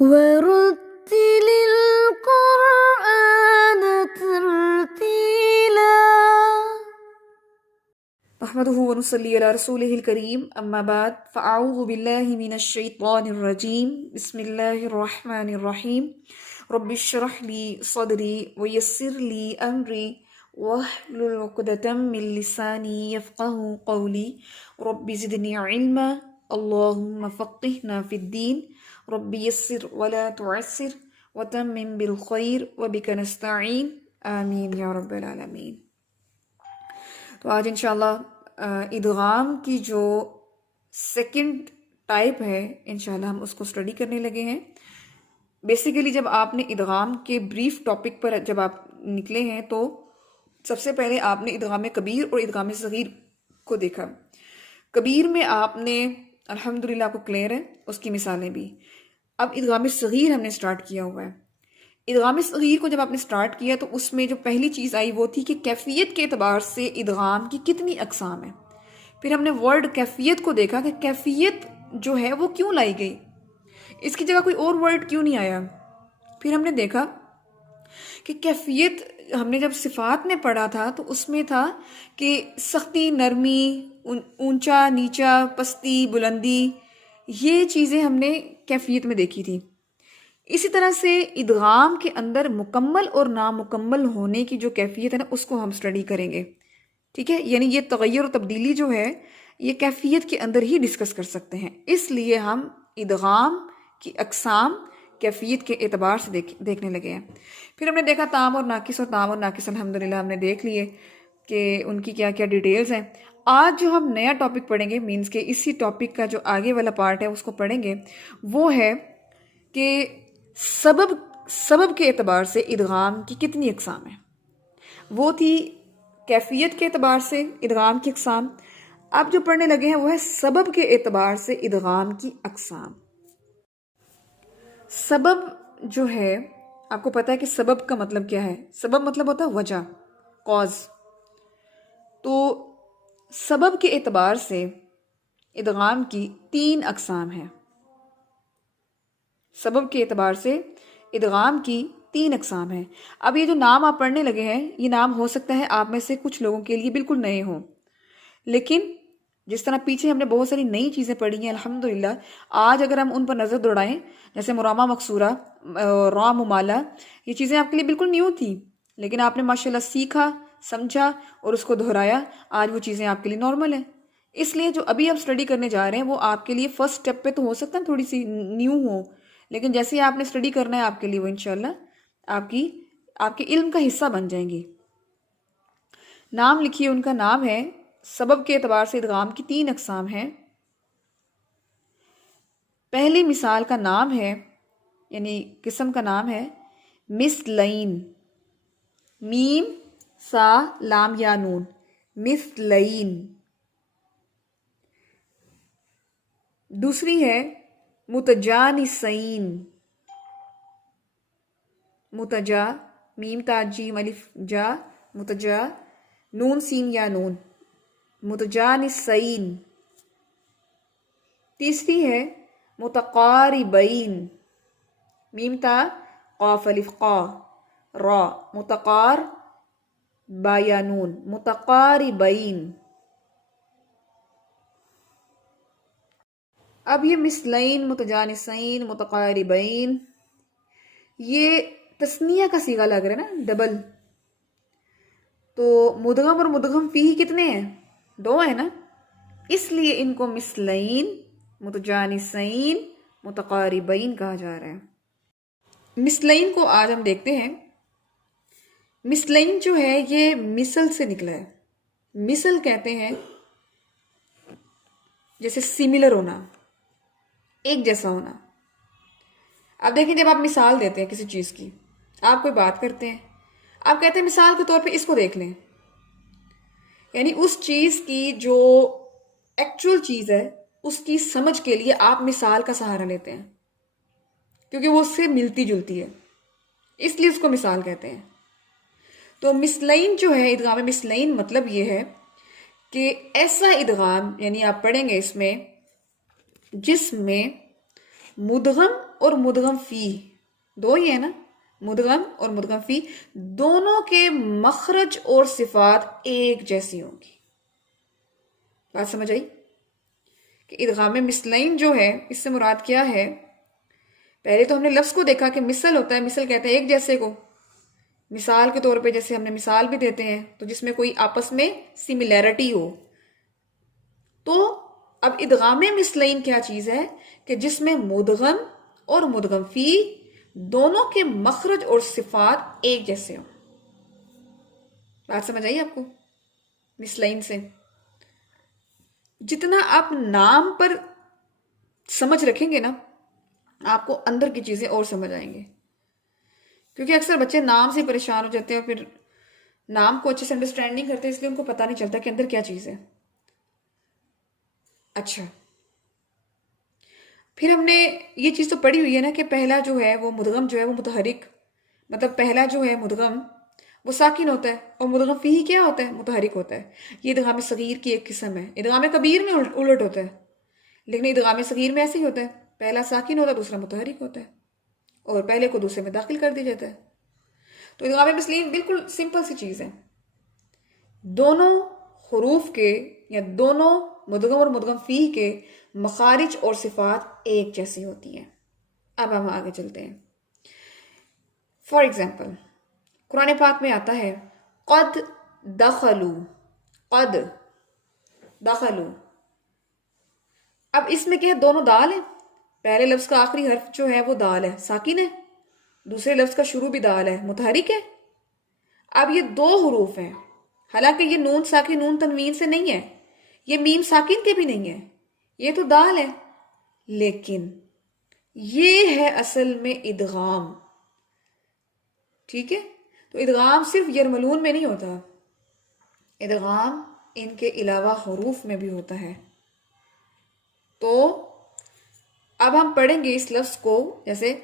وَرَتِّلِ الْقُرْآنَ تَرْتِيلًا. نحمده ونصلي على رسوله الكريم أما بعد فأعوذ بالله من الشيطان الرجيم بسم الله الرحمن الرحيم رب اشرح لي صدري ويسر لي أمري واحلل عقدة من لساني يفقهوا قولي رب زدني علما اللهم فقهنا في الدين رب يسر ولا تعسر وتمم بالخير وبك نستعين آمين يا رب العالمين. تو آج انشاءاللہ ادغام کی جو سیکنڈ ٹائپ ہے انشاءاللہ ہم اس کو اسٹڈی کرنے لگے ہیں. بیسیکلی جب آپ نے ادغام کے بریف ٹاپک پر جب آپ نکلے ہیں تو سب سے پہلے آپ نے ادغام کبیر اور ادغام صغیر کو دیکھا. کبیر میں آپ نے الحمدللہ آپ کو کلیئر ہے اس کی مثالیں بھی. اب ادغام صغیر ہم نے اسٹارٹ کیا ہوا ہے. ادغام صغیر کو جب آپ نے سٹارٹ کیا تو اس میں جو پہلی چیز آئی وہ تھی کہ کیفیت کے اعتبار سے ادغام کی کتنی اقسام ہیں. پھر ہم نے ورڈ کیفیت کو دیکھا کہ کیفیت جو ہے وہ کیوں لائی گئی, اس کی جگہ کوئی اور ورڈ کیوں نہیں آیا. پھر ہم نے دیکھا کہ کیفیت ہم نے جب صفات میں پڑھا تھا تو اس میں تھا کہ سختی, نرمی, اونچا نیچا, پستی بلندی, یہ چیزیں ہم نے کیفیت میں دیکھی تھی. اسی طرح سے ادغام کے اندر مکمل اور نامکمل ہونے کی جو کیفیت ہے نا اس کو ہم سٹڈی کریں گے. ٹھیک ہے, یعنی یہ تغیر و تبدیلی جو ہے یہ کیفیت کے اندر ہی ڈسکس کر سکتے ہیں. اس لیے ہم ادغام کی اقسام کیفیت کے اعتبار سے دیکھنے لگے ہیں. پھر ہم نے دیکھا تام اور ناقص, اور تام اور ناقص الحمدللہ ہم نے دیکھ لیے کہ ان کی کیا کیا ڈیٹیلز ہیں. آج جو ہم نیا ٹاپک پڑھیں گے, مینس کہ اسی ٹاپک کا جو آگے والا پارٹ ہے اس کو پڑھیں گے, وہ ہے کہ سبب کے اعتبار سے ادغام کی کتنی اقسام ہیں. وہ تھی کیفیت کے اعتبار سے ادغام کی اقسام. اب جو پڑھنے لگے ہیں وہ ہے سبب کے اعتبار سے ادغام کی اقسام. سبب جو ہے آپ کو پتہ ہے کہ سبب کا مطلب کیا ہے. سبب مطلب ہوتا ہے وجہ, کاز. تو سبب کے اعتبار سے ادغام کی 3 اقسام ہیں. سبب کے اعتبار سے ادغام کی 3 اقسام ہیں. اب یہ جو نام آپ پڑھنے لگے ہیں یہ نام ہو سکتا ہے آپ میں سے کچھ لوگوں کے لیے بالکل نئے ہوں, لیکن جس طرح پیچھے ہم نے بہت ساری نئی چیزیں پڑھی ہیں الحمدللہ, آج اگر ہم ان پر نظر دوڑائیں جیسے مرامہ مقصورہ, را ممالہ, یہ چیزیں آپ کے لیے بالکل نیو تھی, لیکن آپ نے ماشاءاللہ سیکھا, سمجھا اور اس کو دہرایا. آج وہ چیزیں آپ کے لیے نارمل ہیں. اس لیے جو ابھی ہم سٹڈی کرنے جا رہے ہیں وہ آپ کے لیے فرسٹ سٹیپ پہ تو ہو سکتا ہے تھوڑی سی نیو ہو, لیکن جیسے ہی آپ نے سٹڈی کرنا ہے آپ کے لیے وہ انشاءاللہ آپ کے علم کا حصہ بن جائیں گی. نام لکھیے, ان کا نام ہے سبب کے اعتبار سے ادغام کی 3 اقسام ہیں. پہلی مثال کا نام ہے, یعنی قسم کا نام ہے مثلین. میم سا لام یا نون, مثلین. دوسری ہے متجانسین. متجا, میم تا جیم الف جا, متجا, نون سین یا نون, متجانسین. تیسری ہے متقاربین. میم تا قاف الف قا, را, متقار با یا نون, متقاربین. اب یہ مثلین, متجانسین, متقاربین, یہ تثنیہ کا صیغہ لگ رہا ہے نا, ڈبل. تو مدغم اور مدغم فیہ کتنے ہیں؟ 2 ہیں نا, اس لیے ان کو مثلین, متجانسین, متقاربین کہا جا رہا ہے. مثلین کو آج ہم دیکھتے ہیں. مثلین جو ہے یہ مثل سے نکلا ہے. مثل کہتے ہیں جیسے سیملر ہونا, ایک جیسا ہونا. اب دیکھیں جب آپ مثال دیتے ہیں کسی چیز کی, آپ کوئی بات کرتے ہیں, آپ کہتے ہیں مثال کے طور پہ اس کو دیکھ لیں, یعنی اس چیز کی جو ایکچوئل چیز ہے اس کی سمجھ کے لیے آپ مثال کا سہارا لیتے ہیں کیونکہ وہ اس سے ملتی جلتی ہے, اس لیے اس کو مثال کہتے ہیں. تو مثلین جو ہے ادغام مثلین مطلب یہ ہے کہ ایسا ادغام, یعنی آپ پڑھیں گے اس میں جس میں مدغم اور مدغم فی دو ہی ہے نا، مدغم اور مدغم فی دونوں کے مخرج اور صفات ایک جیسی ہوں گی. بات سمجھ آئی کہ ادغام مثلین جو ہے اس سے مراد کیا ہے؟ پہلے تو ہم نے لفظ کو دیکھا کہ مثل ہوتا ہے، مثل کہتے ہیں ایک جیسے کو، مثال کے طور پہ جیسے ہم نے مثال بھی دیتے ہیں تو جس میں کوئی آپس میں سملیرٹی ہو. تو اب ادغام مثلین کیا چیز ہے کہ جس میں مدغم اور مدغم فی دونوں کے مخرج اور صفات ایک جیسے ہوں. بات سمجھ آئی آپ کو؟ مثلین سے جتنا آپ نام پر سمجھ رکھیں گے نا آپ کو اندر کی چیزیں اور سمجھ آئیں گے، کیونکہ اکثر بچے نام سے پریشان ہو جاتے ہیں اور پھر نام کو اچھے سے انڈرسٹینڈ نہیں کرتے، اس لیے ان کو پتہ نہیں چلتا کہ اندر کیا چیز ہے. اچھا، پھر ہم نے یہ چیز تو پڑھی ہوئی ہے نا کہ پہلا جو ہے وہ مدغم جو ہے وہ متحرک، مطلب پہلا جو ہے مدغم وہ ساکن ہوتا ہے اور مدغم فیہ کیا ہوتا ہے؟ متحرک ہوتا ہے. یہ ادغام صغیر کی ایک قسم ہے. ادغام کبیر میں الٹ ہوتا ہے، لیکن ادغام صغیر میں ایسے ہی ہوتا ہے، پہلا ساکن ہوتا ہے دوسرا متحرک ہوتا ہے اور پہلے کو دوسرے میں داخل کر دیا جاتا ہے. تو ادغام مثلین بالکل سمپل سی چیز ہے، دونوں حروف کے یا دونوں مدغم اور مدغم فیہ کے مخارج اور صفات ایک جیسی ہوتی ہیں. اب ہم آگے چلتے ہیں. فار ایگزامپل قرآن پاک میں آتا ہے قد دخلوا، قد دخلوا. اب اس میں کیا ہے؟ دونوں دال ہیں. پہلے لفظ کا آخری حرف جو ہے وہ دال ہے، ساکن ہے. دوسرے لفظ کا شروع بھی دال ہے، متحرک ہے. اب یہ دو حروف ہیں، حالانکہ یہ نون ساکن نون تنوین سے نہیں ہے، یہ میم ساکن کے بھی نہیں ہے، یہ تو دال ہے، لیکن یہ ہے اصل میں ادغام. ٹھیک ہے؟ تو ادغام صرف یرملون میں نہیں ہوتا، ادغام ان کے علاوہ حروف میں بھی ہوتا ہے. تو اب ہم پڑھیں گے اس لفظ کو جیسے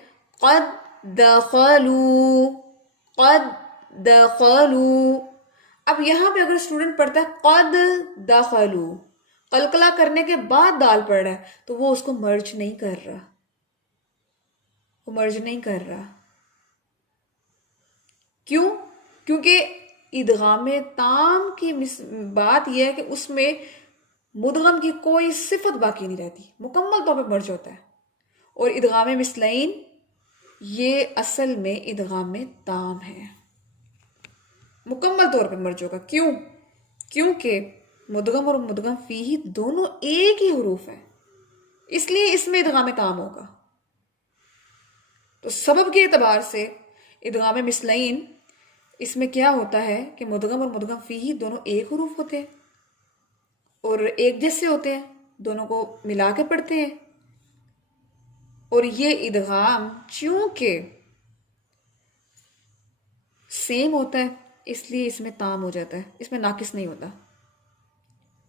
قد دخلوا، قد دخلوا. اب یہاں پہ اگر اسٹوڈنٹ پڑھتا ہے قد دخلوا، قلقلہ کرنے کے بعد دال پڑھ رہا ہے تو وہ اس کو مرج نہیں کر رہا، وہ مرج نہیں کر رہا. کیوں؟ کیونکہ ادغام تام کی بات یہ ہے کہ اس میں مدغم کی کوئی صفت باقی نہیں رہتی، مکمل طور پہ مرج ہوتا ہے. اور ادغام مثلین یہ اصل میں ادغام تام ہے، مکمل طور پہ مرج ہوگا. کیوں؟ کیونکہ مدغم اور مدغم فیہ دونوں ایک ہی حروف ہیں، اس لیے اس میں ادغام تام ہوگا. تو سبب کے اعتبار سے ادغام مثلین اس میں کیا ہوتا ہے کہ مدغم اور مدغم فیہ دونوں ایک حروف ہوتے ہیں اور ایک جیسے ہوتے ہیں، دونوں کو ملا کے پڑھتے ہیں. اور یہ ادغام چونکہ سیم ہوتا ہے اس لیے اس میں تام ہو جاتا ہے، اس میں ناقص نہیں ہوتا،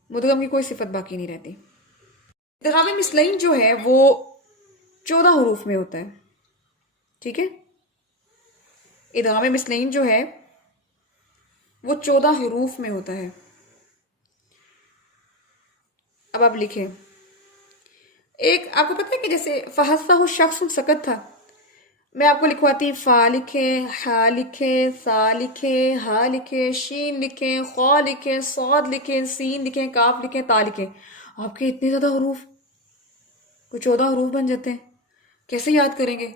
مدغم کی کوئی صفت باقی نہیں رہتی. ادغام مثلین جو ہے وہ 14 حروف میں ہوتا ہے. ٹھیک ہے؟ ادغام مثلین جو ہے وہ 14 حروف میں ہوتا ہے. اب آپ لکھیں، ایک آپ کو پتہ ہے کہ جیسے فحسہ شخص سکت تھا، میں آپ کو لکھواتی فا لکھیں، ہا لکھیں، سا لکھیں، ہا لکھیں، شین لکھیں، خا لکھیں، صاد لکھیں، سین لکھیں، کاف لکھیں، تا لکھیں. آپ کے اتنے زیادہ حروف، کوئی 14 حروف بن جاتے ہیں. کیسے یاد کریں گے؟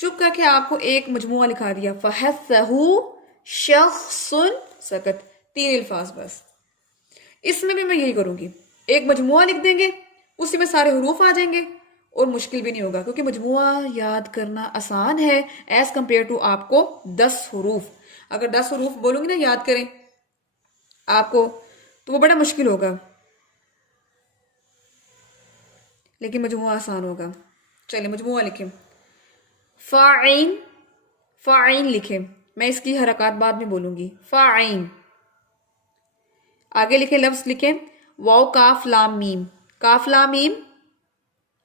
چپ کر کے آپ کو ایک مجموعہ لکھا دیا، فحسہ شخص سکت، 3 الفاظ بس. اس میں بھی میں یہی کروں گی، ایک مجموعہ لکھ دیں گے، اسی میں سارے حروف آ جائیں گے اور مشکل بھی نہیں ہوگا، کیونکہ مجموعہ یاد کرنا آسان ہے ایز کمپیئر ٹو آپ کو 10 حروف. اگر 10 حروف بولوں گی نا یاد کریں آپ کو تو وہ بڑا مشکل ہوگا، لیکن مجموعہ آسان ہوگا. چلیں مجموعہ لکھیں، فاعین، فاعین لکھیں، میں اس کی حرکات بعد میں بولوں گی. فاعین، آگے لکھیں لفظ لکھیں واو کاف لام میم، کاف لام میم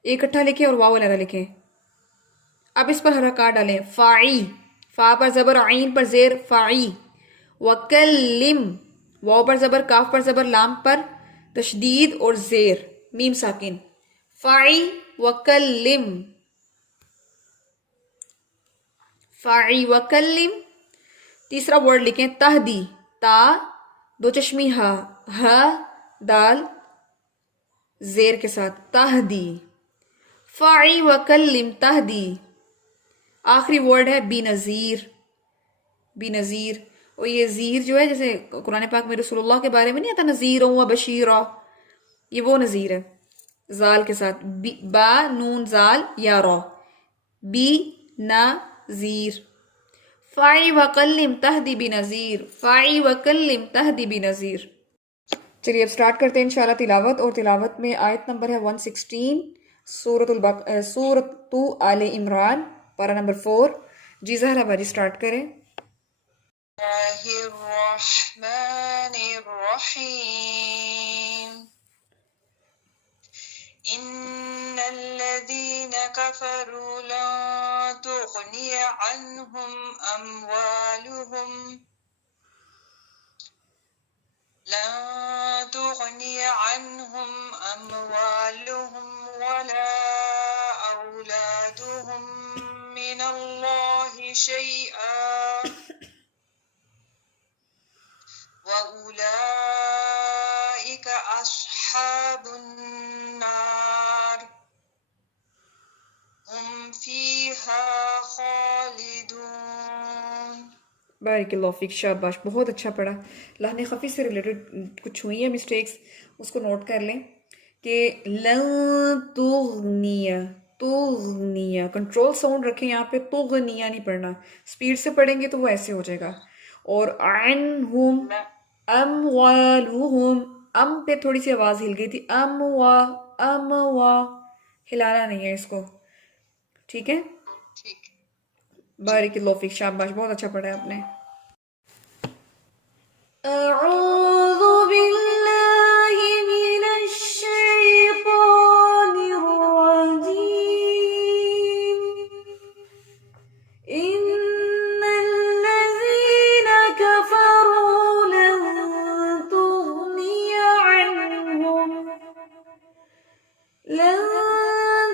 ایک اکٹھا لکھیں اور واو علیحدہ لکھیں. اب اس پر حرکات ڈالیں، فاعی، فا پر زبر عین پر زیر فاعی. وکلم، واو پر زبر کاف پر زبر لام پر تشدید اور زیر میم ساکن. فاعی وکلم، فاعی وکلم. تیسرا ورڈ لکھیں تہدی، تا دو چشمی ہا، ہا دال زیر کے ساتھ تہدی. فاعی وکلم تہدی. آخری ورڈ ہے بی نذیر. بی نذیر، اور یہ زیر جو ہے جیسے قرآن پاک میں رسول اللہ کے بارے میں نہیں آتا نذیر و بشیرہ، یہ وہ نذیر ہے زال کے ساتھ، با نون زال یا را، بی نذیر. فاعی وکلم تہدی بنذیر، فاعی وکلم تہدی بنذیر. چلیے اب سٹارٹ کرتے ہیں انشاءاللہ تلاوت، اور تلاوت میں آیت نمبر ہے 116 سورۃ آل عمران پارہ نمبر 4. جی زہرا باجی سٹارٹ کریں. اللہ الرحمن الرحیم. ان الذين كفروا لن تغني عنهم اموالهم ولا اولادهم من الله شيئا وأولئك أصحاب النار هم فيها خالدون. بارک اللہ فیک، شاباش، بہت اچھا پڑھا. لہن خفی سے ریلیٹڈ کچھ ہوئی ہیں مسٹیکس، اس کو نوٹ کر لیں کہ لن تغنیہ، تغنیہ کنٹرول ساؤنڈ رکھیں یہاں پہ، تغنیہ نہیں پڑھنا، سپیڈ سے پڑھیں گے تو وہ ایسے ہو جائے گا. اور عنہم اموالہم، ام پہ تھوڑی سی آواز ہل گئی تھی، اموا، ہلانا نہیں ہے اس کو، ٹھیک ہے. بارک اللہ فیک، شاباش، بہت اچھا پڑھا ہے آپ نے. اعوذ باللہ من الشیطان الرجیم. ان الذین کفروا لن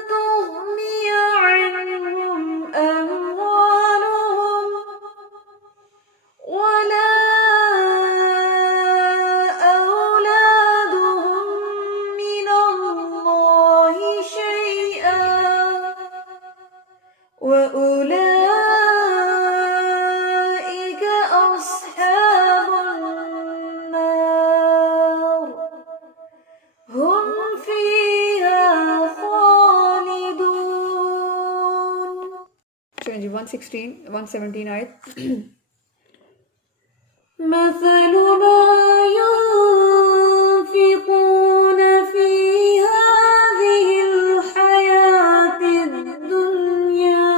تغنی عنہم اموالهم ولا أولادهم من الله شيئا وأولئك أصحاب النار هم فيها خالدون. چلیں جی 117 آیت. مثل ما ينفقون في هذه الحياة الدنيا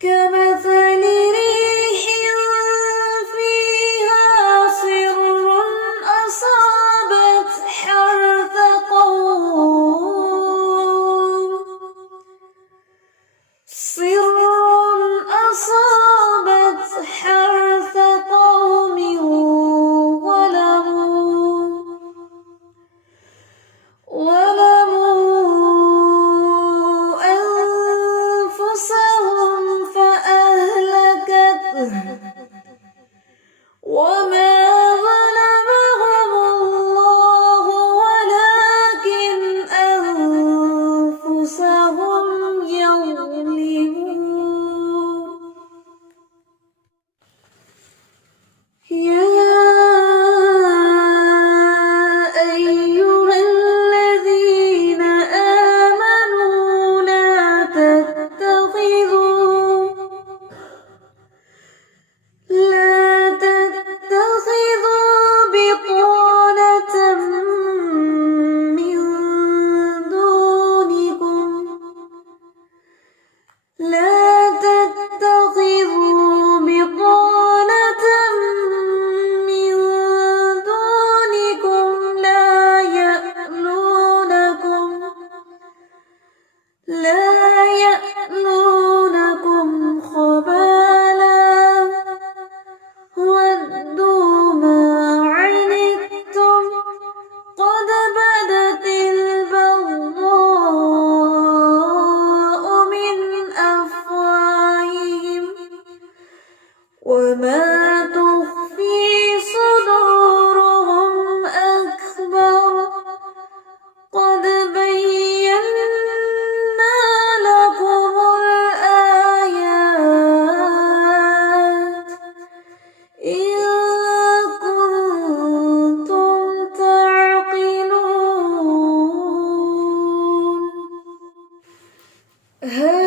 كمثل ريح فيها صر أصابت حرث قوم ظلموا أنفسهم فأهلكته وما ظلمهم الله ولكن أنفسهم يظلمون. يا أيها الذين آمنوا لا تتخذوا بطانة من دونكم لا وما تخفي صدورهم أكبر قد بينا لكم الآيات إن كنتم تعقلون ها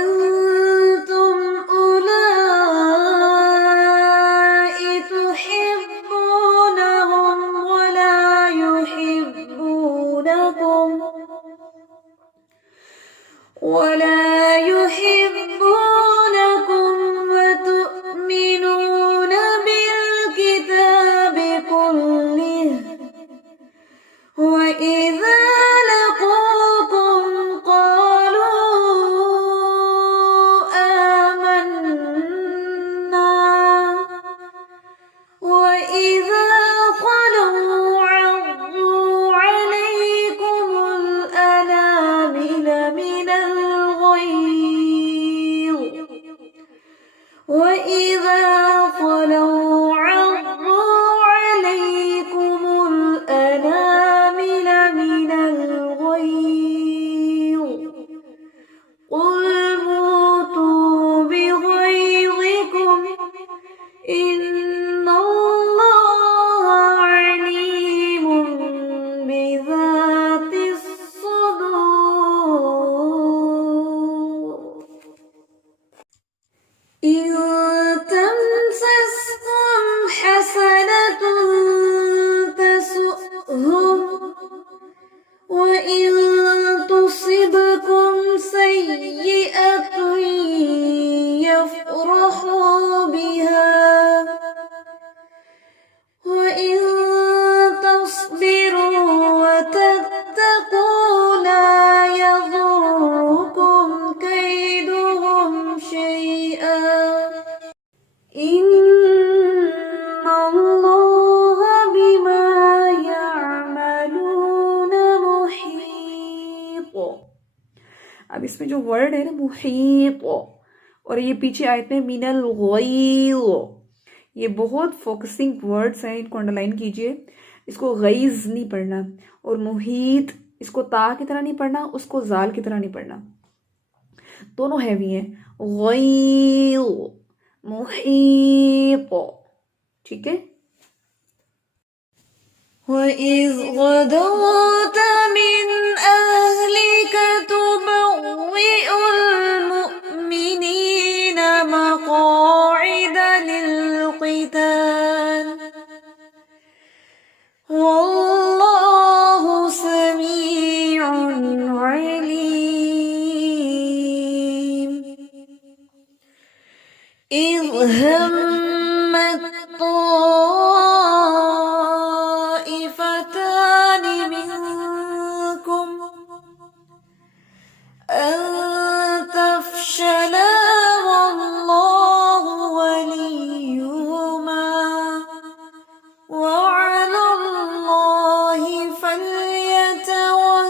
أنتم أولئك تحبونهم ولا يحبونكم وتؤمنون بالكتاب كله وإذا لقوكم قالوا آمنا وإذا خلوا عضوا عليكم الأنامل من الغيظ وإذا خلوا عضوا عليكم الأنامل من الغيظ قل موتوا بغيظكم إن الله عليم بذات الصدور إن تمسسكم حسنة تسؤهم وإن تصبكم سيئة يفرحوا بها وإن تصبروا وتتقوا لا يضركم كيدهم شيئا إن الله بما يعملون محيط. اب اس میں جو ورڈ ہے نا محیط اور یہ پیچھے آیت میں من الغیظ، یہ بہت فوکسنگ ورڈز ہیں، ان کو انڈرلائن کیجئے. اس کو غیظ نہیں پڑھنا، اور محیط اس کو تا کی طرح نہیں پڑھنا، اس کو زال کی طرح نہیں پڑھنا، دونوں ہیوی ہیں. غیظ محیط، ٹھیک ہے. وَإِذْ غَدَوْتَ مِنْ أَهْلِكَ تُبَوِّئُ الْمُؤْمِنِينَ مَقَاعِدَ لِلْقِتَالِ وَاللَّهُ سَمِيعٌ عَلِيمٌ. إِذْ هَمَّتْ طَائِفَتَانِ مِنكُمْ أَن تَفْشَلَا وَاللَّهُ وَلِيُّهُمَا وَعَلَى اللَّهِ فَلْيَتَوَكَّلِ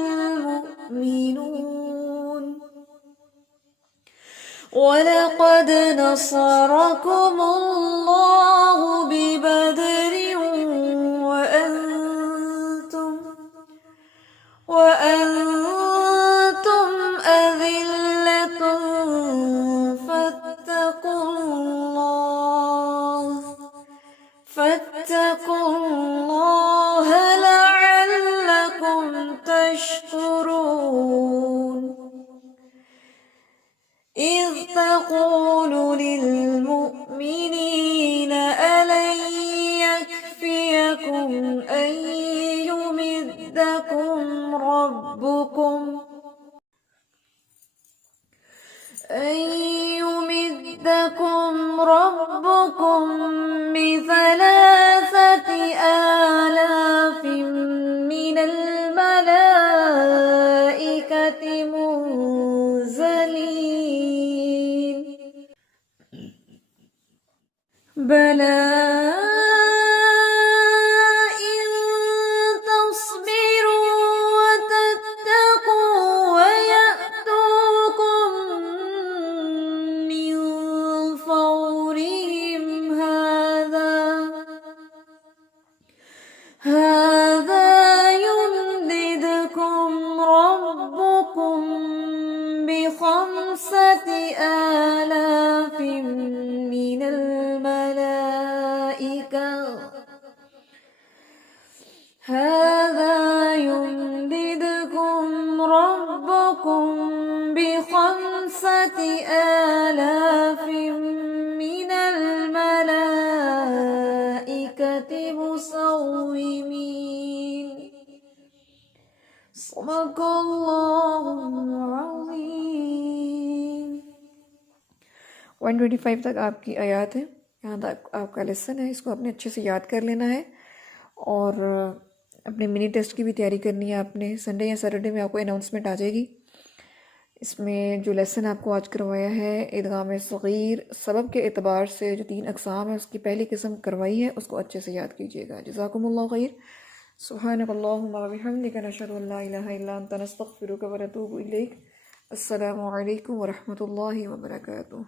الْمُؤْمِنُونَ. وَلَقَدْ نَصَرَكُمُ اللَّهُ بِبَدْرٍ وَأَنْتُمْ أَذِلَّةٌ فَاتَّقُوا اللَّهَ لَعَلَّكُمْ تَشْكُرُونَ. إِذْ تَقُولُ لِلْمُؤْمِنِينَ أَلَنْ يَكْفِيَكُمْ أَنْ يمدكم ربكم بثلاثة آلاف من الملائكة منزلين. بلى إن تصبروا وتتقوا ويأتوكم بخمسة آلاف من الملائكة هذا يمددكم ربكم بخمسة آلاف من الملائكة مسومين صدق اللہ العظیم۔ 125 تک آپ کی آیات ہے، یہاں تک آپ کا لیسن ہے، اس کو آپ نے اچھے سے یاد کر لینا ہے، اور اپنے منی ٹیسٹ کی بھی تیاری کرنی ہے آپ نے۔ سنڈے یا سیٹرڈے میں آپ کو اناؤنسمنٹ آ جائے گی۔ اس میں جو لیسن آپ کو آج کروایا ہے ادغام صغیر سبب کے اعتبار سے جو 3 اقسام ہے اس کی پہلی قسم کروائی ہے، اس کو اچھے سے یاد کیجیے گا۔ جزاکم اللہ خیر۔ سبحانک اللہم وبحمدک نشہد ان لا الہ الا انت نستغفرک ونتوب الیک۔ السلام علیکم ورحمۃ اللہ وبرکاتہ۔